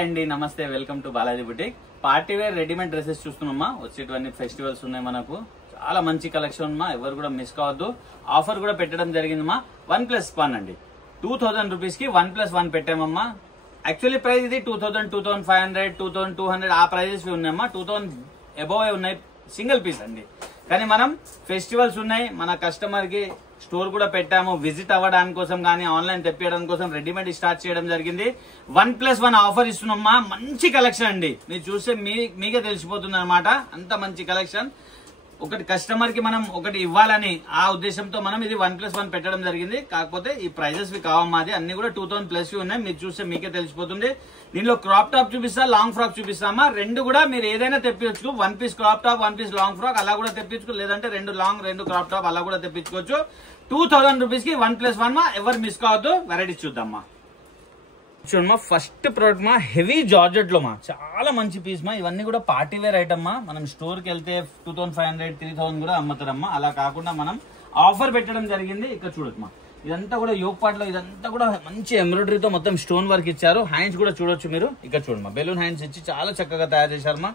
Hi అండి, నమస్తే, welcome to Balaji boutique. Party wear readymade dresses చూస్తున్నామా. వచ్చేటువంటి ఫెస్టివల్స్ ఉన్నాయి, మనకు చాలా మంచి కలెక్షన్ ఉందమ్మా. ఎవరు కూడా మిస్ కావద్దు. ఆఫర్ కూడా పెట్టడం జరిగిందమ్మా. 1+1 అండి, 2000 రూపీస్ కి 1+1 పెట్టామమ్మా. యాక్చువల్లీ ప్రైస్ ఇది 2000, 2500, 2200 ఆ ప్రైజెస్ ఉన్నాయమ్మా. 2000 అబోవ్ ఉన్నాయి, సింగిల్ పీస్ అండి. కానీ మనం ఫెస్టివల్స్ ఉన్నాయి, మన కస్టమర్ కి స్టోర్ కూడా పెట్టాము. విజిట్ అవ్వడానికి కోసం కానీ ఆన్లైన్ తెప్పించడం కోసం రెడీమేడ్ స్టార్ట్ చేయడం జరిగింది. 1+1 ఆఫర్ ఇస్తున్నామా. మంచి కలెక్షన్ అండి, మీరు చూస్తే మీకే తెలిసిపోతుంది అనమాట. అంత మంచి కలెక్షన్. ఒకటి కస్టమర్ కి మనం ఒకటి ఇవ్వాలని ఆ ఉద్దేశంతో మనం ఇది 1+1 పెట్టడం జరిగింది. కాకపోతే ఈ ప్రైజెస్ కావమ్మాది అన్ని కూడా 2000+ ఉన్నాయి. మీరు చూస్తే మీకే తెలిసిపోతుంది. దీనిలో క్రాప్ టాప్ చూపిస్తా, లాంగ్ ఫ్రాక్ చూపిస్తామా. రెండు కూడా మీరు ఏదైనా తెప్పించు. 1 piece crop top, 1 piece long frock అలా కూడా తెప్పించుకో, లేదంటే 2 లాంగ్ 2 క్రాప్ టాప్ అలా కూడా తెప్పించుకోవచ్చు. 2000 రూపీస్ కి 1+1 ఎవరు మిస్ కావద్దు. వెరైటీస్ చూద్దామా. చూడమ్మా, ఫస్ట్ ప్రోడక్ట్ మా హెవీ జార్జెట్ లో మా చాలా మంచి పీస్ మా. ఇవన్నీ కూడా పార్టీ వేర్ ఐటమ్ మా. మనం స్టోర్ కి వెళ్తే 2500, 3000 కూడా అమ్ముతారమ్మా. అలా కాకుండా మనం ఆఫర్ పెట్టడం జరిగింది. ఇక్కడ చూడొచ్చు, ఇదంతా కూడా యోగ్ పార్ట్ లో ఇదంతా కూడా మంచి ఎంబ్రాయిడరీతో మొత్తం స్టోన్ వర్క్ ఇచ్చారు. హ్యాండ్స్ కూడా చూడొచ్చు మీరు. ఇక్కడ చూడమ్మా, బెలూన్ హ్యాండ్స్ ఇచ్చి చాలా చక్కగా తయారు చేశారమ్మా.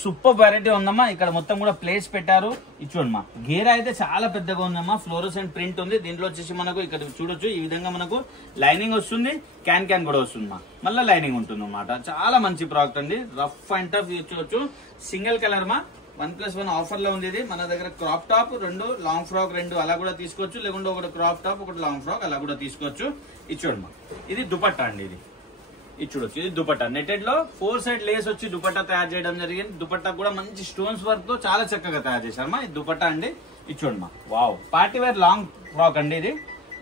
సూపర్ వెరైటీ ఉందమ్మా. ఇక్కడ మొత్తం కూడా ప్లేట్స్ పెట్టారు. ఇది చూడమ్మా, గేరా అయితే చాలా పెద్దగా ఉందమ్మా. ఫ్లోరోసెంట్ ప్రింట్ ఉంది. దీంట్లో వచ్చేసి మనకు ఇక్కడ చూడొచ్చు, ఈ విధంగా మనకు లైనింగ్ వస్తుంది, క్యాన్ కూడా వస్తుందమ్మా. మళ్ళీ లైనింగ్ ఉంటుంది అన్నమాట. చాలా మంచి ప్రోడక్ట్ అండి. రఫ్ అండ్ టఫ్ చూడొచ్చు. సింగిల్ కలర్ మా. 1+1 ఆఫర్ లో ఉంది. ఇది మన దగ్గర క్రాప్ టాప్ 2, లాంగ్ ఫ్రాక్ 2 అలా కూడా తీసుకోవచ్చు. లేకుంటే ఒకటి క్రాప్ టాప్, ఒకటి లాంగ్ ఫ్రాక్ అలా కూడా తీసుకోవచ్చు. ఇది చూడమ్మా, ఇది దుపట్టా అండి. ఇది చూడొచ్చు, ఇది దుపట్టా నెటెడ్ లో 4 సైడ్ లేస్ వచ్చి దుపట్టా తయారు చేయడం జరిగింది. దుపట్టా కూడా మంచి స్టోన్స్ వర్క్ తో చాలా చక్కగా తయారు చేశారమ్మా. ఇది దుపట్టా అండి. ఇది చూడమ్మా, wow, party wear long frock అండి. ఇది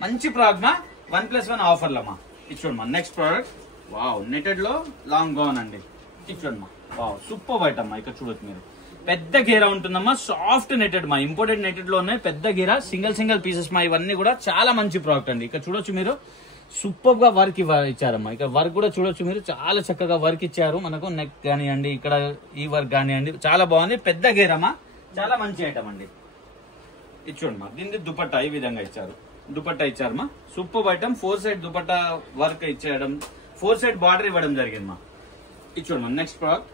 మంచి ఫ్రాక్ మా. 1+1 ఆఫర్ లో మా. ఇది చూడమ్మా, నెక్స్ట్ ప్రోడక్ట్, వావ్, నెటెడ్ లో లాంగ్ గౌన్ అండి. ఇది చూడమ్మా, వావ్, సూపర్ వైట్ అమ్మా. ఇక్కడ చూడొచ్చు మీరు, పెద్ద గీరా ఉంటుందమ్మా. సాఫ్ట్ నెటెడ్ మా, ఇంపోర్టెడ్ నెటెడ్ లో ఉన్నాయి. పెద్ద గీరా, సింగిల్ పీసెస్ మా. ఇవన్నీ కూడా చాలా మంచి ప్రోడక్ట్ అండి. ఇక్కడ చూడొచ్చు మీరు, సూపర్ గా వర్క్ ఇచ్చారమ్మా. ఇక్కడ వర్క్ కూడా చూడొచ్చు మీరు, చాలా చక్కగా వర్క్ ఇచ్చారు. మనకు నెక్ కానివ్వండి, ఇక్కడ ఈ వర్క్ కానివ్వండి, చాలా బాగుంది. పెద్ద గీరమ్మా, చాలా మంచి ఐటమ్ అండి. ఇది చూడమ్మా, దీనికి దుపట్టా ఈ విధంగా ఇచ్చారు. దుపట్టా ఇచ్చారమ్మా, super item. 4 side dupatta work ఇచ్చేయడం, 4 సైడ్ బార్డర్ ఇవ్వడం జరిగింది మా. ఇది చూడమ్మా, నెక్స్ట్ ప్రోడక్ట్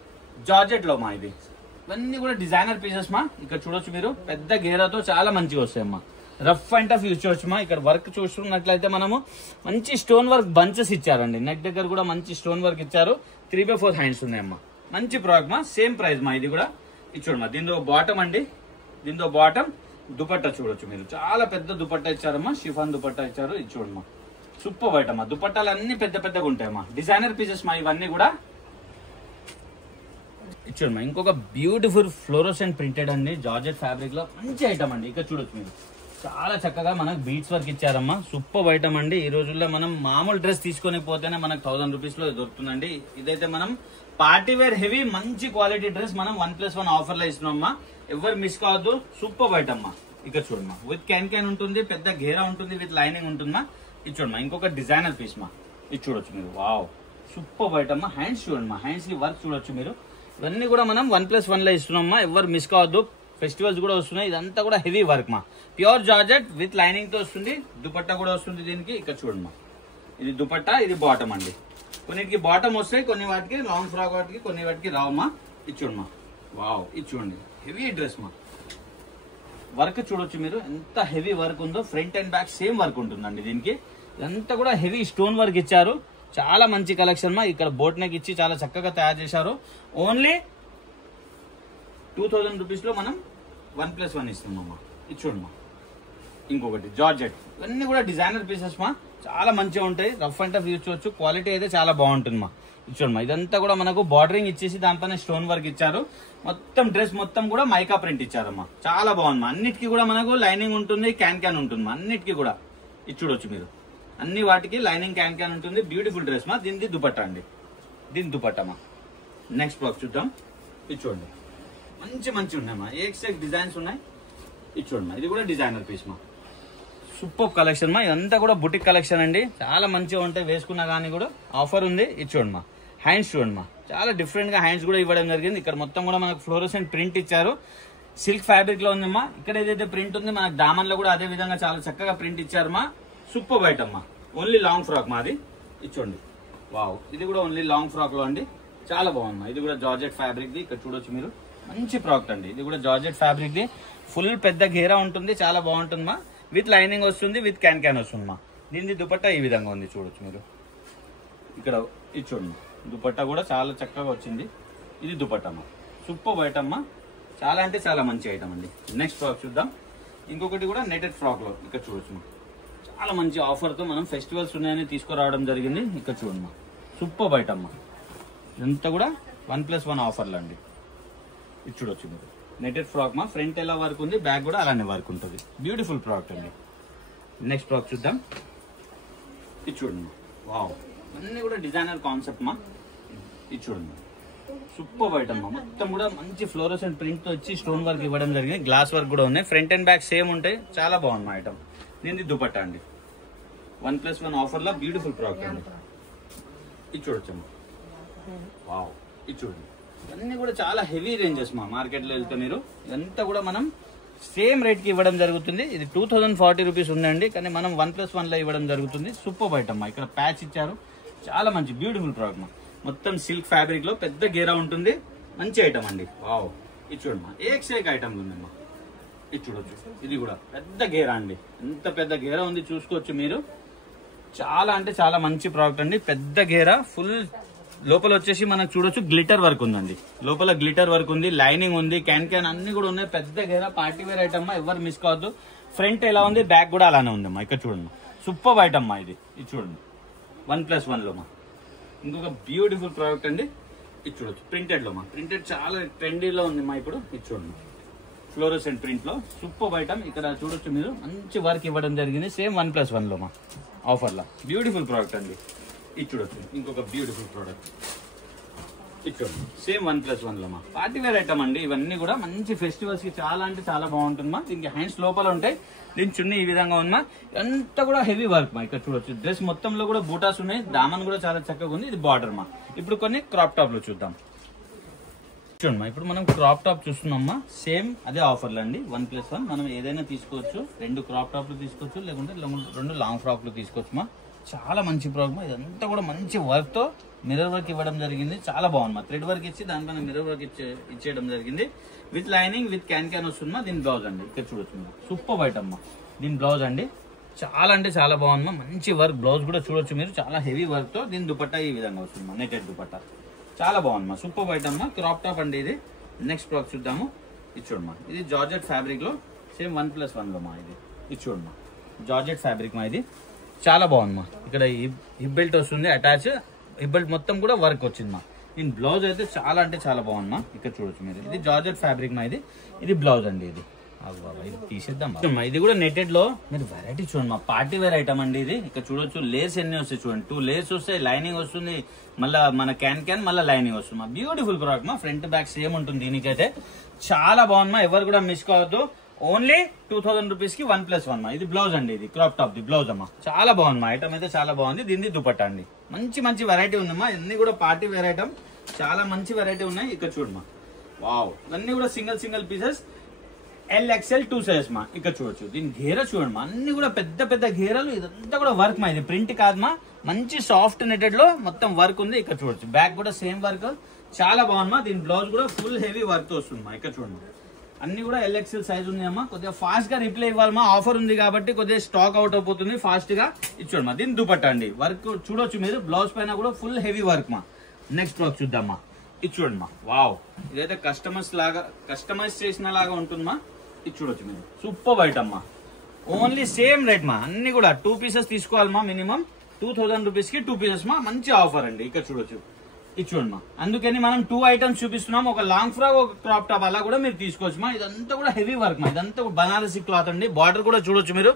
జార్జెట్ లో మా. ఇది ఇవన్నీ కూడా డిజైనర్ పీసెస్ మా. ఇక్కడ చూడొచ్చు మీరు, పెద్ద గేరాతో చాలా మంచిగా వస్తాయమ్మా. రఫ్ అండ్ టఫ్ యూజ్ చేయొచ్చు మా. ఇక్కడ వర్క్ చూస్తున్నట్లయితే మనము మంచి స్టోన్ వర్క్ బంచెస్ ఇచ్చారండి. నెక్ దగ్గర కూడా మంచి స్టోన్ వర్క్ ఇచ్చారు. 3/4 హ్యాండ్స్ ఉన్నాయమ్మా. మంచి ప్రోడక్ట్ మా. సేమ్ ప్రైస్ మా. ఇది కూడా ఇది చూడమ్మా, దీంతో బాటమ్ అండి. దీంతో బాటమ్ దుపట్టా చూడొచ్చు మీరు, చాలా పెద్ద దుపట్టా ఇచ్చారమ్మా. షిఫాన్ దుపట్టా ఇచ్చారు. ఇది చూడమ్మా, సూపర్ వైట్ అమ్మా. దుపట్టాలు అన్ని పెద్దగా ఉంటాయమ్మా. డిజైనర్ పీసెస్ మా ఇవన్నీ కూడా. చూడమ్మా, ఇంకొక బ్యూటిఫుల్ ఫ్లోరోసెంట్ ప్రింటెడ్ అండి, జార్జెట్ ఫ్యాబ్రిక్ లో మంచి ఐటమ్ అండి. ఇక్కడ చూడొచ్చు మీరు, చాలా చక్కగా మనకు బీట్స్ వర్క్ ఇచ్చారమ్మా. సూపర్ ఐటమ్ అండి. ఈ రోజుల్లో మనం మామూలు డ్రెస్ తీసుకొని పోతేనే మనకు 1000 రూపీస్ లో దొరుకుతుందండి. ఇదైతే మనం పార్టీ వేర్ హెవీ మంచి క్వాలిటీ డ్రెస్ మనం 1+1 ఆఫర్ లో ఇస్తున్నామమ్మా. ఎవరు మిస్ కావద్దు. సూపర్ ఐటమ్ అమ్మా. ఇక్కడ చూడమ్మా, విత్ క్యాన్ ఉంటుంది, పెద్ద గేరా ఉంటుంది, విత్ లైనింగ్ ఉంటుందమ్మా. ఇది చూడమ్మా, ఇంకొక డిజైనర్ పీస్ మా. ఇది చూడొచ్చు మీరు, వావ్, సూపర్ ఐటమ్. హ్యాండ్స్ చూడమ్మా, హ్యాండ్స్ కి వర్క్ చూడొచ్చు మీరు. ఇవన్నీ కూడా మనం 1+1 లో ఇస్తున్నామమ్మా. ఎవరు మిస్ కావద్దు. ఫెస్టివల్స్ కూడా వస్తున్నాయి. ఇదంతా కూడా హెవీ వర్క్ మా. ప్యూర్ జార్జెట్ విత్ లైనింగ్ తో వస్తుంది. దుపట్టా కూడా వస్తుంది దీనికి. ఇక్కడ చూడమ్మా, ఇది దుపట్టా, ఇది బాటమ్ అండి. కొన్నిటికి బాటమ్ వస్తాయి, కొన్ని వాటికి లాంగ్ ఫ్రాక్ వాటికి, కొన్ని వాటికి రావమ్మా. ఇది చూడమ్మా, వావ్, ఇది చూడండి, హెవీ డ్రెస్ మా. వర్క్ చూడొచ్చు మీరు, ఎంత హెవీ వర్క్ ఉందో. Front and back same work ఉంటుందండి దీనికి. ఇదంతా కూడా హెవీ స్టోన్ వర్క్ ఇచ్చారు. చాలా మంచి కలెక్షన్ మా. ఇక్కడ బోట్ నెక్ ఇచ్చి చాలా చక్కగా తయారు చేశారు. ఓన్లీ 2000 రూపీస్ లో మనం 1+1 ఇస్తున్నామమ్మా. ఇది చూడమ్మా, ఇంకొకటి జార్జెట్. ఇవన్నీ కూడా డిజైనర్ పీసెస్ మా, చాలా మంచిగా ఉంటాయి. రఫ్ అండ్ టఫ్ యూజ్ చేయొచ్చు. క్వాలిటీ అయితే చాలా బాగుంటుంది మా. ఇది చూడమ్మా, ఇదంతా కూడా మనకు బార్డరింగ్ ఇచ్చేసి దానిపైన స్టోన్ వర్క్ ఇచ్చారు. మొత్తం డ్రెస్ మొత్తం కూడా మైకా ప్రింట్ ఇచ్చారమ్మా. చాలా బాగుంది. అన్నిటికీ కూడా మనకు లైనింగ్ ఉంటుంది, క్యాన్ ఉంటుంది అన్నిటికీ కూడా. ఇది చూడొచ్చు మీరు, అన్ని వాటికి లైనింగ్ క్యాన్ ఉంటుంది. బ్యూటిఫుల్ డ్రెస్ మా. దీనికి దుపట్టా అండి. దీని దుపట్టా మా. నెక్స్ట్ బాక్స్ చూద్దాం. ఇది చూడండి, మంచి ఉన్నాయమ్మా. ఎక్స్ డిజైన్స్ ఉన్నాయి. ఇది చూడమ్మా, ఇది కూడా డిజైనర్ పీస్ మా. సూపర్ కలెక్షన్ మా. ఇదంతా కూడా బుటిక్ కలెక్షన్ అండి. చాలా మంచిగా ఉంటాయి, వేసుకున్నా కానీ కూడా. ఆఫర్ ఉంది. ఇది చూడమ్మా, హ్యాండ్స్ చూడమ్మా, చాలా డిఫరెంట్ గా హ్యాండ్స్ కూడా ఇవ్వడం జరిగింది. ఇక్కడ మొత్తం కూడా మనకు ఫ్లోరోసెంట్ ప్రింట్ ఇచ్చారు. సిల్క్ ఫ్యాబ్రిక్ లో ఉందమ్మా. ఇక్కడ ఏదైతే ప్రింట్ ఉంది మనకు దామన్ లో కూడా అదే విధంగా చాలా చక్కగా ప్రింట్ ఇచ్చారమ్మా. సూపర్ ఐటమ్ మా. ఓన్లీ లాంగ్ ఫ్రాక్ మాది. ఇది చూడండి, వావ్, ఇది కూడా ఓన్లీ లాంగ్ ఫ్రాక్ లో అండి, చాలా బాగుంది. ఇది కూడా జార్జెట్ ఫ్యాబ్రిక్ ది, ఇక్కడ చూడొచ్చు మీరు, మంచి ప్రాడక్ట్ అండి. ఇది కూడా జార్జెట్ ఫ్యాబ్రిక్ ది, ఫుల్ పెద్ద ఘేరా ఉంటుంది, చాలా బాగుంటుంది మా. విత్ లైనింగ్ వస్తుంది, విత్ క్యాన్ వస్తుంది మా. దీని దుపట్టా ఈ విధంగా ఉంది, చూడొచ్చు మీరు. ఇక్కడ ఇది చూడండి, దుపట్టా కూడా చాలా చక్కగా వచ్చింది. ఇది దుపట్టమ్మా, సూపర్ ఐటమ్మా, చాలా అంటే చాలా మంచి ఐటమ్ అండి. నెక్స్ట్ ఫ్రాక్ చూద్దాం. ఇంకొకటి కూడా నెటెడ్ ఫ్రాక్ లో, ఇక్కడ చూడొచ్చు, చాలా మంచి ఆఫర్ తో మనం ఫెస్టివల్స్ ఉన్నాయని తీసుకురావడం జరిగింది. ఇక్కడ చూడమ్మా, సూపర్ ఐటమ్మా, ఇదంతా కూడా 1+1 ఆఫర్లు అండి. ఇది చూడొచ్చు మీరు, నెటెడ్ ఫ్రాక్ మా. ఫ్రంట్ ఎలా వర్క్ ఉంది, బ్యాక్ కూడా అలానే వర్క్ ఉంటుంది. బ్యూటిఫుల్ ప్రోడక్ట్ అండి. నెక్స్ట్ ఫ్రాక్ చూద్దాం. ఇది చూడండి, వావ్, అన్ని కూడా డిజైనర్ కాన్సెప్ట్ మా. ఇది చూడండి, సూపర్ ఐటమ్ మా. మొత్తం కూడా మంచి ఫ్లోరోసెంట్ ప్రింట్ తో వచ్చి స్టోన్ వర్క్ ఇవ్వడం జరిగింది. గ్లాస్ వర్క్ కూడా ఉన్నాయి. ఫ్రంట్ అండ్ బ్యాక్ సేమ్ ఉంటాయి, చాలా బాగుంది మా ఐటమ్. దీనికి దుపట్టా అండి, 1+1 ఆఫర్ లో బ్యూటిఫుల్ ప్రోడక్ట్ అండి. ఇది చూడొచ్చమ్మా, వావ్, ఇది చూడండి, ఇవన్నీ కూడా చాలా హెవీ రేంజెస్ మా. మార్కెట్ లో వెళ్తే మీరు ఇదంతా కూడా మనం సేమ్ రేట్ కి ఇవ్వడం జరుగుతుంది. ఇది 2040 రూపీస్ ఉందండి, కానీ మనం 1+1 లో ఇవ్వడం జరుగుతుంది. సూపర్ ఐటమ్ మా. ఇక్కడ ప్యాచ్ ఇచ్చారు, చాలా మంచి బ్యూటిఫుల్ ప్రోడక్ట్ మా. మొత్తం సిల్క్ ఫ్యాబ్రిక్ లో పెద్ద గేరా ఉంటుంది, మంచి ఐటమ్ అండి. వావ్, ఇది చూడమ్మా, ఏక్ ఐటమ్ ఉందమ్మా. ఇది చూడొచ్చు, ఇది కూడా పెద్ద గేరా అండి. ఎంత పెద్ద గేరా ఉంది చూసుకోవచ్చు మీరు. చాలా అంటే చాలా మంచి ప్రోడక్ట్ అండి. పెద్ద గేరా, ఫుల్ లోపల వచ్చేసి మనకు చూడొచ్చు గ్లిటర్ వర్క్ ఉందండి. లోపల గ్లిటర్ వర్క్ ఉంది, లైనింగ్ ఉంది, క్యాన్ అన్ని కూడా ఉన్నాయి. పెద్ద గేరా, పార్టీ వేర్ ఐటమ్ మా, ఎవరు మిస్ కావద్దు. ఫ్రంట్ ఎలా ఉంది, బ్యాక్ కూడా అలానే ఉందమ్మా. ఇక్కడ చూడండి, సూపర్ ఐటమ్ మా. ఇది చూడండి, 1+1 లో మా. ఇంకొక బ్యూటిఫుల్ ప్రోడక్ట్ అండి. ఇది చూడొచ్చు, ప్రింటెడ్ లో మా. ప్రింటెడ్ చాలా ట్రెండీలో ఉంది మా ఇప్పుడు. ఇది చూడండి, ఫ్లోరోసెంట్ ప్రింట్ లో సూపర్ ఐటమ్. ఇక్కడ చూడొచ్చు మీరు, మంచి వర్క్ ఇవ్వడం జరిగింది. సేమ్ 1+1 లో మా ఆఫర్ లా. బ్యూటిఫుల్ ప్రోడక్ట్ అండి. ఇది చూడొచ్చు, ఇంకొక బ్యూటిఫుల్ ప్రోడక్ట్. ఇది చూడండి, సేమ్ 1+1 లో మా. పార్టీ వేర్ ఐటమ్ అండి. ఇవన్నీ కూడా మంచి ఫెస్టివల్స్ కి చాలా అంటే చాలా బాగుంటుంది మా. దీనికి హ్యాండ్స్ లోపల ఉంటాయి. దీని చున్నీ ఈ విధంగా ఉందా, ఎంత కూడా హెవీ వర్క్ మా. ఇక్కడ చూడొచ్చు, డ్రెస్ మొత్తంలో కూడా బూటాస్ ఉన్నాయి. దామన్ కూడా చాలా చక్కగా ఉంది. ఇది బార్డర్ మా. ఇప్పుడు కొన్ని క్రాప్ టాప్ లో చూద్దాం. చూడమ్మా, ఇప్పుడు మనం క్రాప్ టాప్ చూస్తున్నామ్మా. సేమ్ అదే ఆఫర్లు అండి, 1+1. మనం ఏదైనా తీసుకోవచ్చు, 2 క్రాప్ టాప్లు తీసుకోవచ్చు, లేకుంటే 2 లాంగ్ ఫ్రాక్లు తీసుకోవచ్చు మా. చాలా మంచి ప్రోడక్ట్ మా. ఇదంతా కూడా మంచి వర్క్ తో మిర్రర్ వర్క్ ఇవ్వడం జరిగింది, చాలా బాగుంది మా. థ్రెడ్ వర్క్ ఇచ్చి దానిపైన మిర్రర్ వర్క్ ఇచ్చేయడం జరిగింది. విత్ లైనింగ్, విత్ క్యాన్ వస్తుంది మా. దీని బ్లౌజ్ అండి, ఇక్కడ చూడొచ్చు, సూపర్ ఐటమ్ మా. దీని బ్లౌజ్ అండి, చాలా అంటే చాలా బాగుంది మా. మంచి వర్క్, బ్లౌజ్ కూడా చూడొచ్చు మీరు, చాలా హెవీ వర్క్ తో. దీని దుపట్టా ఈ విధంగా వస్తుంది మా, నెటెడ్ దుపట్టా, చాలా బాగుంది మా. సూపర్ ఐటమ్ మా, క్రాప్ టాప్ అండి ఇది. నెక్స్ట్ ప్రోడక్ట్ చూద్దాము. ఇది చూడమ్మా, ఇది జార్జెట్ ఫ్యాబ్రిక్ లో, సేమ్ 1+1 లో మా. ఇది చూడమ్మా, జార్జెట్ ఫ్యాబ్రిక్ మా. ఇది చాలా బాగుంది మా. ఇక్కడ హిప్ బెల్ట్ వస్తుంది అటాచ్, హిప్ బెల్ట్ మొత్తం కూడా వర్క్ వచ్చింది మా. దీని బ్లౌజ్ అయితే చాలా అంటే చాలా బాగుంది మా. ఇక్కడ చూడొచ్చు మీరు, ఇది జార్జెట్ ఫ్యాబ్రిక్ మా. ఇది బ్లౌజ్ అండి. ఇది తీసేద్దాం. ఇది కూడా నెటెడ్ లో మీరు వెరైటీ చూడండి మా. పార్టీ వేర్ ఐటమ్ అండి ఇది. ఇక్కడ చూడొచ్చు, లేస్ ఎన్ని వస్తాయి చూడండి, 2 లేస్ వస్తాయి, లైనింగ్ వస్తుంది, మళ్ళీ మన క్యాన్ మళ్ళీ లైనింగ్ వస్తుంది మా. బ్యూటిఫుల్ ప్రోడక్ట్ మా. ఫ్రంట్ బ్యాక్ సేమ్ ఉంటుంది. దీనికైతే చాలా బాగుంది మా, ఎవరు కూడా మిస్ కావద్దు. ఓన్లీ 2000 రూపీస్ కి 1+1 మా. ఇది బ్లౌజ్ అండి, ఇది క్రాప్ టాప్ ది బ్లౌజ్ అమ్మా. చాలా బాగుంది మా. ఐటమ్ అయితే చాలా బాగుంది. దీన్ని దుపట్టా అండి, మంచి మంచి వెరైటీ ఉందమ్మా. ఇన్ని కూడా పార్టీ వేర్ ఐటమ్, చాలా మంచి వెరైటీ ఉన్నాయి. ఇక్కడ చూడమ్మా, వావ్, ఇవన్నీ కూడా సింగిల్ పీసెస్, LXL 2 సైజ్ మా. ఇక్కడ చూడొచ్చు, దీని గేరా చూడండి మా. అన్ని కూడా పెద్ద పెద్ద గేరాలు. ఇదంతా కూడా వర్క్ మా. ఇది ప్రింట్ కాదు మా, మంచి సాఫ్ట్ నెటెడ్ లో మొత్తం వర్క్ ఉంది. ఇక్కడ చూడొచ్చు, బ్యాక్ కూడా సేమ్ వర్క్, చాలా బాగుంది మా. దీని బ్లౌజ్ కూడా ఫుల్ హెవీ వర్క్ తో వస్తుంది మా. ఇక్కడ చూడండి, అన్ని కూడా LXL సైజ్ ఉన్నాయమ్మా. కొద్దిగా ఫాస్ట్ గా రిప్లై ఇవ్వాలమ్మా, ఆఫర్ ఉంది కాబట్టి కొద్దిగా స్టాక్ అవుట్ అయిపోతుంది ఫాస్ట్ గా. ఇది చూడమ్మా, దీని దుపట్టా అండి, వర్క్ చూడొచ్చు మీరు. బ్లౌజ్ పైన కూడా ఫుల్ హెవీ వర్క్ మా. నెక్స్ట్ వర్క్ చూద్దామా. ఇది చూడమ్మా, వావ్, ఇదైతే కస్టమైజ్ చేసిన లాగా ఉంటుందమ్మా. ఇది చూడొచ్చు మీరు, సూపర్ ఐటమ్ మా. ఓన్లీ సేమ్ రేట్ మా. అన్ని కూడా 2 పీసెస్ తీసుకోవాలమ్మా. మినిమం 2000 రూపీస్ కి 2 పీసెస్ మా. మంచి ఆఫర్ అండి. ఇక్కడ చూడొచ్చు, ఇది చూడమ్మా. అందుకని మనం 2 ఐటమ్స్ చూపిస్తున్నాం, ఒక లాంగ్ ఫ్రాక్, ఒక క్రాప్ టాప్, అలా కూడా మీరు తీసుకోవచ్చు మా. ఇదంతా కూడా హెవీ వర్క్ మా. ఇదంతా బనారసి క్లాత్ అండి. బార్డర్ కూడా చూడొచ్చు మీరు,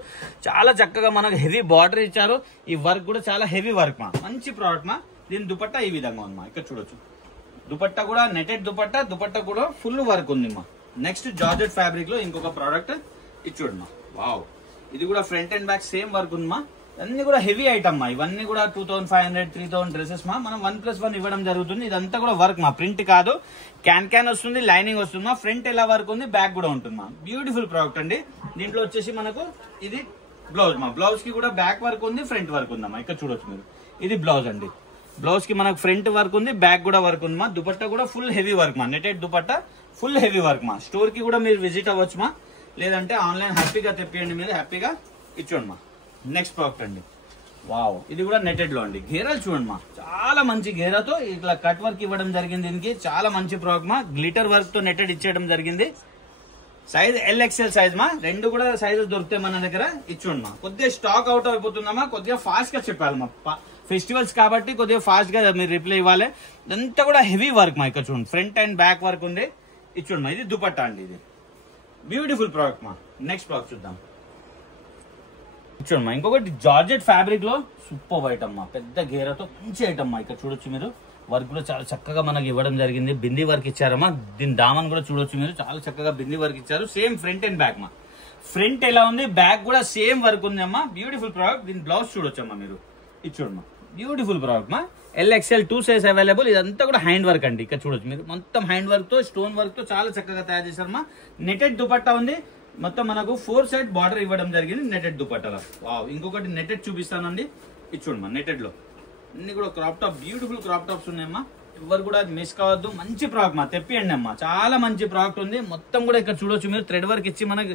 చాలా చక్కగా మనకు హెవీ బార్డర్ ఇచ్చారు. ఈ వర్క్ కూడా చాలా హెవీ వర్క్ మా. మంచి ప్రోడక్ట్ మా. దీని దుపట్టా ఈ విధంగా ఉంది మా. ఇక్కడ చూడొచ్చు, దుపట్టా కూడా నెటెడ్ దుపట్టా కూడా ఫుల్ వర్క్ ఉంది మా. నెక్స్ట్ జార్జెట్ ఫ్యాబ్రిక్ లో ఇంకొక ప్రోడక్ట్. ఇది చూడమ్మా, వావ్, ఇది కూడా front and back same work ఉంది మా. అన్ని కూడా హెవీ ఐటమ్ మా. ఇవన్నీ కూడా 2500 3000 డ్రెస్సెస్ మా. మనం 1+1 ఇవ్వడం జరుగుతుంది. ఇదంతా కూడా వర్క్ మా, ప్రింట్ కాదు. క్యాన్ వస్తుంది, లైనింగ్ వస్తుంది మా. ఫ్రంట్ ఎలా వర్క్ ఉంది, బ్యాక్ కూడా ఉంటుంది మా. బ్యూటిఫుల్ ప్రోడక్ట్ అండి. దీంట్లో వచ్చేసి మనకు ఇది బ్లౌజ్ మా. బ్లౌజ్ కి కూడా బ్యాక్ వర్క్ ఉంది, ఫ్రంట్ వర్క్ ఉందమ్మా. ఇక్కడ చూడొచ్చు మీరు, ఇది బ్లౌజ్ అండి. బ్లౌజ్ కి మనకు ఫ్రంట్ వర్క్ ఉంది, బ్యాక్ కూడా వర్క్ ఉంది మా. దుపట్టా కూడా ఫుల్ హెవీ వర్క్ మా, netted dupatta full heavy work మా. స్టోర్ కి కూడా మీరు విజిట్ అవ్వచ్చు మా, లేదంటే ఆన్లైన్ హ్యాపీగా తెప్పియండి, మీరు హ్యాపీగా ఇచ్చోండి మా. నెక్స్ట్ ప్రోడక్ట్ అండి, వావ్, ఇది కూడా నెటెడ్ లో అండి. గేరాలు చూడండి మా, చాలా మంచి గేరాతో ఇట్లా కట్ వర్క్ ఇవ్వడం జరిగింది. దీనికి చాలా మంచి ప్రోడక్ట్ మా, గ్లిటర్ వర్క్ తో నెటెడ్ ఇచ్చేయడం జరిగింది. సైజ్ LXL సైజ్ మా, రెండు కూడా సైజులు దొరుకుతాయి మన దగ్గర. ఇచ్చోండి మా, కొద్దిగా స్టాక్ అవుట్ అయిపోతుందమ్మా, కొద్దిగా ఫాస్ట్ గా చెప్పాలి మా. ఫెస్టివల్స్ కాబట్టి కొద్దిగా ఫాస్ట్ గా మీరు రిప్లై ఇవ్వాలి. ఇదంతా కూడా హెవీ వర్క్ మా. ఇక్కడ చూడండి, ఫ్రంట్ అండ్ బ్యాక్ వర్క్ ఉంది. ఇచ్చోండి మా, ఇది దుపట్టా అండి. ఇది బ్యూటిఫుల్ ప్రోడక్ట్ మా. నెక్స్ట్ ప్రోడక్ట్ చూద్దాం. చూడండి మా, ఇంకొకటి జార్జెట్ ఫ్యాబ్రిక్ లో సూపర్ ఐటమ్ మా, పెద్ద గేరాతో మంచి ఐటమ్ మా. ఇక్కడ చూడొచ్చు మీరు, వర్క్ కూడా చాలా చక్కగా మనకి ఇవ్వడం జరిగింది. బిందీ వర్క్ ఇచ్చారమ్మా. దీని దామన్ కూడా చూడొచ్చు మీరు, చాలా చక్కగా బిందీ వర్క్ ఇచ్చారు. సేమ్ ఫ్రంట్ అండ్ బ్యాక్ మా. ఫ్రంట్ ఎలా ఉంది, బ్యాక్ కూడా సేమ్ వర్క్ ఉంది అమ్మా. Beautiful product. దీని బ్లౌజ్ చూడొచ్చు అమ్మా మీరు. ఇది చూడమ్మా, బ్యూటిఫుల్ ప్రోడక్ట్ మా. LXL 2 size available. ఇదంతా కూడా హ్యాండ్ వర్క్ అండి. ఇక్కడ చూడొచ్చు మీరు, మొత్తం హ్యాండ్ వర్క్ తో, స్టోన్ వర్క్ తో చాలా చక్కగా తయారు చేశారమ్మా. నెటెడ్ దుపట్టా ఉంది. మొత్తం మనకు 4 సైడ్ బార్డర్ ఇవ్వడం జరిగింది నెటెడ్ దుపట్టాలో. వావ్, ఇంకొకటి నెటెడ్ చూపిస్తానండి. ఇది చూడమ్మా, నెటెడ్ లో అన్ని కూడా crop top, beautiful crop tops ఉన్నాయమ్మా. ఎవరు కూడా మిస్ కావద్దు. మంచి ప్రోడక్ట్ మా, తెప్పియండి అమ్మా. చాలా మంచి ప్రోడక్ట్ ఉంది. మొత్తం కూడా ఇక్కడ చూడొచ్చు మీరు, థ్రెడ్ వర్క్ ఇచ్చి మనకి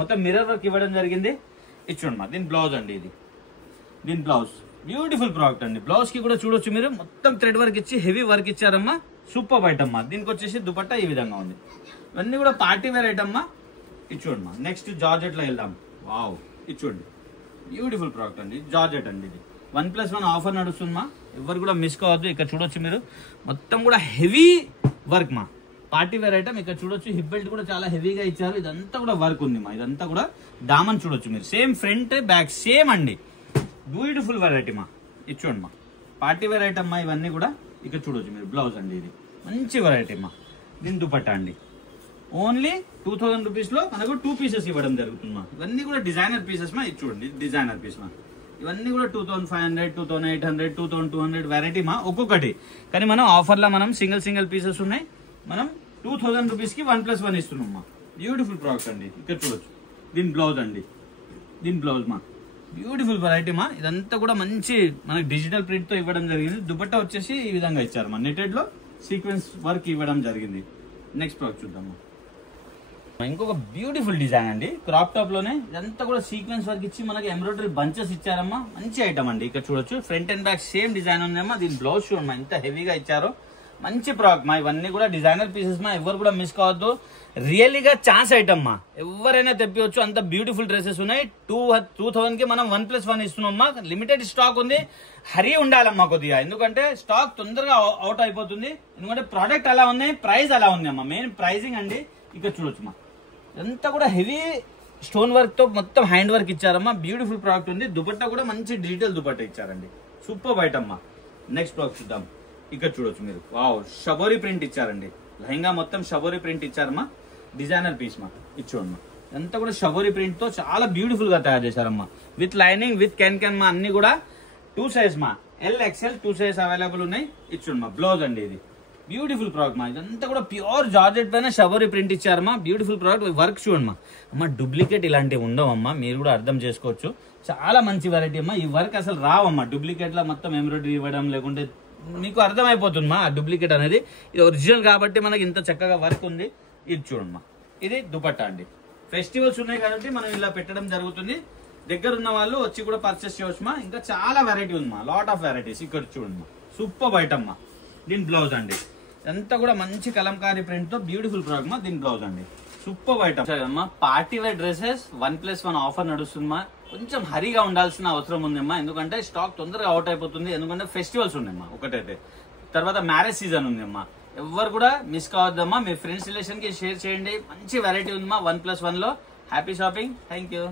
మొత్తం మిర్రర్ వర్క్ ఇవ్వడం జరిగింది. ఇది చూడండి మా, దీని బ్లౌజ్ అండి. ఇది దీని బ్లౌజ్, బ్యూటిఫుల్ ప్రోడక్ట్ అండి. బ్లౌజ్ కి కూడా చూడొచ్చు మీరు, మొత్తం థ్రెడ్ వర్క్ ఇచ్చి హెవీ వర్క్ ఇచ్చారమ్మా. సూపర్ ఐటమ్ మా. దీనికి వచ్చేసి దుపట్టా ఈ విధంగా ఉంది. ఇవన్నీ కూడా పార్టీ వేర్ ఐటమ్ మా. ఇది చూడండి మా. నెక్స్ట్ జార్జెట్ లో వెళ్దాం. వావ్, ఇది చూడండి, బ్యూటిఫుల్ ప్రోడక్ట్ అండి. జార్జెట్ అండి. ఇది 1+1 ఆఫర్ నడుస్తుంది మా, ఎవరు కూడా మిస్ కావద్దు. ఇక్కడ చూడొచ్చు మీరు, మొత్తం కూడా హెవీ వర్క్ మా, పార్టీ వేర్ ఐటమ్. ఇక్కడ చూడొచ్చు, హిప్ బెల్ట్ కూడా చాలా హెవీగా ఇచ్చారు. ఇదంతా కూడా వర్క్ ఉంది మా. ఇదంతా కూడా దామన్ చూడొచ్చు మీరు, సేమ్ ఫ్రంట్ బ్యాక్ సేమ్ అండి. బ్యూటిఫుల్ వెరైటీ మా. ఇది చూడండి మా, పార్టీ వేర్ ఐటమ్ మా. ఇవన్నీ కూడా ఇక్కడ చూడొచ్చు మీరు, బ్లౌజ్ అండి. ఇది మంచి వెరైటీ మా. దీని దుపట్టా అండి. ఓన్లీ 2000 రూపీస్ లో మనకు 2 పీసెస్ ఇవ్వడం జరుగుతుంది మా. ఇవన్నీ కూడా డిజైనర్ పీసెస్ మా. ఇది చూడండి, డిజైనర్ పీస్ మా. ఇవన్నీ కూడా 2500, 2800, 2200 వెరైటీ మా ఒక్కొక్కటి. కానీ మనం ఆఫర్ లో మనం సింగిల్ పీసెస్ ఉన్నాయి. మనం 2000 రూపీస్ కి 1+1 ఇస్తున్నాం మా. బ్యూటిఫుల్ ప్రోడక్ట్ అండి. ఇక్కడ చూడొచ్చు, దీని బ్లౌజ్ అండి. దీని బ్లౌజ్ మా, బ్యూటిఫుల్ వెరైటీ మా. ఇదంతా కూడా మంచి మనకి డిజిటల్ ప్రింట్ తో ఇవ్వడం జరిగింది. దుపట్టా వచ్చేసి ఈ విధంగా ఇచ్చారు మా, నెటెడ్ లో సీక్వెన్స్ వర్క్ ఇవ్వడం జరిగింది. నెక్స్ట్ ప్రోడక్ట్ చూద్దాము. ఇంకొక బ్యూటిఫుల్ డిజైన్ అండి, క్రాప్ టాప్ లోనే. ఇదంతా కూడా సీక్వెన్స్ వర్క్ ఇచ్చి మనకి ఎంబ్రాయిడరీ బంచెస్ ఇచ్చారమ్మా. మంచి ఐటమ్ అండి. ఇక్కడ చూడొచ్చు, front and back same design ఉందమ్మా. దీని బ్లౌజ్ చూడమ్మా, ఎంత హెవీగా ఇచ్చారో. మంచి ప్రోడక్ట్ మా. ఇవన్నీ కూడా డిజైనర్ పీసెస్ మా, ఎవరు కూడా మిస్ కావద్దు. రియల్లీగా ఛాన్స్ ఐటమ్ మా, ఎవరైనా తెప్పివచ్చు. అంత బ్యూటిఫుల్ డ్రెస్సెస్ ఉన్నాయి. 2000 కి మనం 1+1 ఇస్తున్నామ్మా. లిమిటెడ్ స్టాక్ ఉంది, హరీ ఉండాలమ్మా కొద్దిగా, ఎందుకంటే స్టాక్ తొందరగా అవుట్ అయిపోతుంది. ఎందుకంటే ప్రోడక్ట్ అలా ఉంది, ప్రైస్ అలా ఉంది అమ్మా. మెయిన్ ప్రైజింగ్ అండి. ఇక్కడ చూడొచ్చు మా, ఇదంతా కూడా హెవీ స్టోన్ వర్క్ తో మొత్తం హ్యాండ్ వర్క్ ఇచ్చారమ్మా. బ్యూటిఫుల్ ప్రోడక్ట్ ఉంది. దుపట్టా కూడా మంచి డిజిటల్ దుపట్టా ఇచ్చారండి. సూపర్ ఐటమ్ మా. నెక్స్ట్ ప్రోడక్ట్ చూద్దాం. ఇక్కడ చూడొచ్చు మీరు, వావ్, షబోరీ ప్రింట్ ఇచ్చారండి. లెహంగా మొత్తం షబోరీ ప్రింట్ ఇచ్చారమ్మా. డిజైనర్ పీస్ మా. ఇచ్చోడమ్మా, ఇదంతా కూడా షబోరీ ప్రింట్ తో చాలా బ్యూటిఫుల్ గా తయారు చేశారమ్మా. విత్ లైనింగ్, విత్ కెన్ మా. అన్ని కూడా 2 సైజ్ మా. LXL 2 సైజ్ అవైలబుల్ ఉన్నాయి. ఇచ్చోడమ్మా, బ్లౌజ్ అండి. ఇది బ్యూటిఫుల్ ప్రోడక్ట్ మా. ఇదంతా కూడా ప్యూర్ జార్జెట్ పైన షబోరీ ప్రింట్ ఇచ్చారమ్మా. Beautiful product. వర్క్ చూడమ్మా అమ్మా, డూప్లికేట్ ఇలాంటివి ఉండవమ్మా, మీరు కూడా అర్థం చేసుకోవచ్చు. చాలా మంచి వెరైటీ అమ్మా. ఈ వర్క్ అసలు రావమ్మా డూప్లికేట్ లా, మొత్తం ఎంబ్రాయిడరీ ఇవ్వడం, లేకుంటే మీకు అర్థమైపోతుందమ్మా ఆ డూప్లికేట్ అనేది. ఇది ఒరిజినల్ కాబట్టి మనకి ఇంత చక్కగా వర్క్ ఉంది. ఇది చూడమ్మా, ఇది దుపట్టా అండి. ఫెస్టివల్స్ ఉన్నాయి కాబట్టి మనం ఇలా పెట్టడం జరుగుతుంది. దగ్గర ఉన్న వాళ్ళు వచ్చి కూడా పర్చేస్ చేయవచ్చుమా. ఇంకా చాలా వెరైటీ ఉందమ్మా, లాట్ ఆఫ్ వెరైటీస్. ఇక్కడ చూడమ్మా, సూపర్ ఐటమ్ మా. దీని బ్లౌజ్ అండి. ఇదంతా కూడా మంచి కలంకారీ ప్రింట్ తో బ్యూటిఫుల్ ప్రోడక్ట్ మా. దీని బ్లౌజ్ అండి. సూపర్ ఐటమ్ అమ్మా. పార్టీ వేర్ డ్రెస్సెస్ 1+1 ఆఫర్ నడుస్తుందమ్మా. కొంచెం హరిగా ఉండాల్సిన అవసరం ఉందమ్మా, ఎందుకంటే స్టాక్ తొందరగా అవుట్ అయిపోతుంది. ఎందుకంటే ఫెస్టివల్స్ ఉన్నాయమ్మా ఒకటైతే, తర్వాత మ్యారేజ్ సీజన్ ఉందమ్మా. ఎవరు కూడా మిస్ కావద్దమ్మా. మీ ఫ్రెండ్స్ రిలేషన్ కి షేర్ చేయండి. మంచి వెరైటీ ఉందమ్మా 1+1 లో. Happy shopping. Thank you.